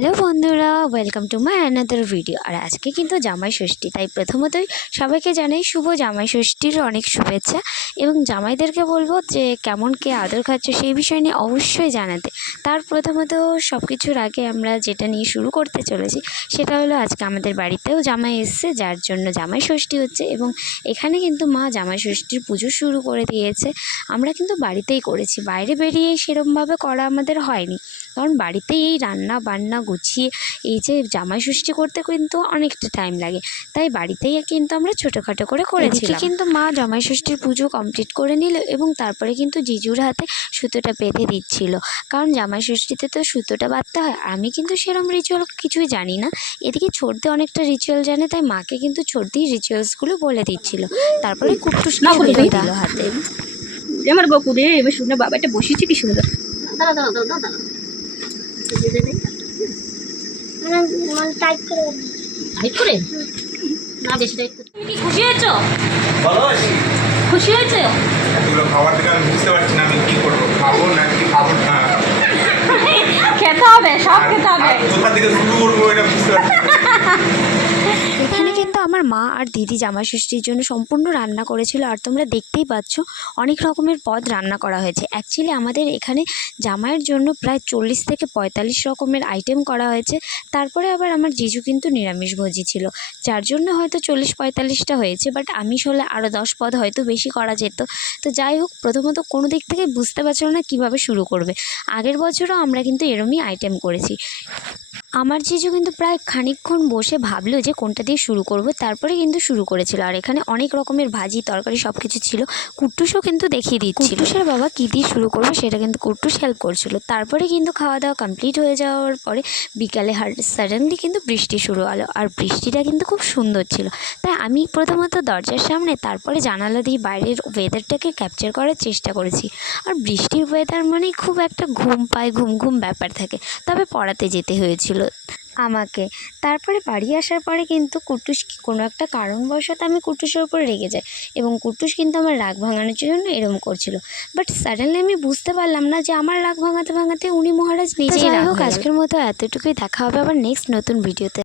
Hello বন্ধুরা, welcome to my another video. আর আজকে কিন্তু জামাই ষষ্ঠী, তাই প্রথমতই সবাইকে জানাই শুভ জামাই ষষ্ঠীর অনেক শুভেচ্ছা। এবং জামাইদেরকে বলবো যে কেমন কে আদর খাচ্ছে সেই বিষয় নিয়ে অবশ্যই জানাতে। তার প্রথমত সব কিছুর আগে আমরা যেটা নিয়ে শুরু করতে চলেছি সেটা হলো আজকে আমাদের বাড়িতেও জামাই এসছে, যার জন্য জামাই ষষ্ঠী হচ্ছে। এবং এখানে কিন্তু মা জামাই ষষ্ঠীর পুজো শুরু করে দিয়েছে। আমরা কিন্তু বাড়িতেই করেছি, বাইরে বেরিয়ে সেরমভাবে করা আমাদের হয়নি, কারণ বাড়িতেই এই রান্না বান্না গুছিয়ে এই যে জামাই ষষ্ঠী করতে কিন্তু অনেকটা টাইম লাগে, তাই বাড়িতেই কিন্তু আমরা ছোটোখাটো করে করেছিলাম। কিন্তু মা জামাই ষষ্ঠীর পুজো কমপ্লিট করে নিল এবং তারপরে কিন্তু জিজুর হাতে সুতোটা বেঁধে দিচ্ছিল, কারণ জামাই ষষ্ঠীতে তো সুতোটা বাঁধতে হয়। আমি কিন্তু সেরম রিচুয়াল কিছুই জানি না, এদিকে ছোটতে অনেকটা রিচুয়াল জানে, তাই মাকে কিন্তু ছোটতেই রিচুয়ালসগুলো বলে দিচ্ছিল। তারপরে কুটুস বেঁধে দিল হাতে। আমার বকু রে, এবার শুনে বাবাটা বসেছে কি সুন্দর। দাঁড়া দাঁড়া দাঁড়া দাঁড়া টাইট করে না, বেশি টাইট করে। তুমি কি খুশি হয়েছো? খুশি হয়েছে? এতগুলো খাবার থেকে আমি বুঝতে পারছি না আমি কি করবো, খাবো নাকি খাবো না, খেতে হবে, সব খেতে হবে। কোথা থেকে শুরু করবো এটা বুঝতে পারছি না। এখানে কিন্তু আমার মা আর দিদি জামাই ষষ্ঠীর জন্য সম্পূর্ণ রান্না করেছিল, আর তোমরা দেখতেই পাচ্ছ অনেক রকমের পদ রান্না করা হয়েছে। অ্যাকচুয়ালি আমাদের এখানে জামাইয়ের জন্য প্রায় 40 থেকে 45 রকমের আইটেম করা হয়েছে। তারপরে আবার আমার জিজু কিন্তু নিরামিষভোজী ছিল, যার জন্য হয়তো 40-45টা হয়েছে, বাট আমিষ হলে আরও 10 পদ হয়তো বেশি করা যেত। তো যাই হোক, প্রথমত কোনো দিক থেকে বুঝতে পারছিল না কীভাবে শুরু করবে। আগের বছরও আমরা কিন্তু এরমই আইটেম করেছি। আমার জিজু কিন্তু প্রায় খানিকক্ষণ বসে ভাবলো যে কোনটা দিয়ে শুরু করব, তারপরে কিন্তু শুরু করেছিল। আর এখানে অনেক রকমের ভাজি তরকারি সব কিছু ছিল। কুট্টুসও কিন্তু দেখিয়ে দিচ্ছিল কুট্টুসের বাবা কী দিয়ে শুরু করবে সেটা কিন্তু কুট্টুস হেল্প করছিল। তারপরে কিন্তু খাওয়া দাওয়া কমপ্লিট হয়ে যাওয়ার পরে বিকালে সাডেনলি কিন্তু বৃষ্টি শুরু হলো, আর বৃষ্টিটা কিন্তু খুব সুন্দর ছিল। তাই আমি প্রথমত দরজার সামনে, তারপরে জানালা দিয়ে বাইরের ওয়েদারটাকে ক্যাপচার করার চেষ্টা করেছি। আর বৃষ্টির ওয়েদার মানেই খুব একটা ঘুম পায়, ঘুম ঘুম ব্যাপার থাকে। তবে পড়াতে যেতে হয়েছিল আমাকে। তারপরে বাড়ি আসার পরে কিন্তু কুট্টুস কোনো একটা কারণবশত আমি কুট্টুসের উপর রেগে যাই, এবং কুট্টুস কিন্তু আমার রাগ ভাঙানোর জন্য এরম করছিল। বাট সাডেনলি আমি বুঝতে পারলাম না যে আমার রাগ ভাঙাতে ভাঙাতে উনি মহারাজ নিজেই রাগ হয়ে গেল। আজকের মতো এতটুকুই, দেখা হবে আবার নেক্সট নতুন ভিডিওতে।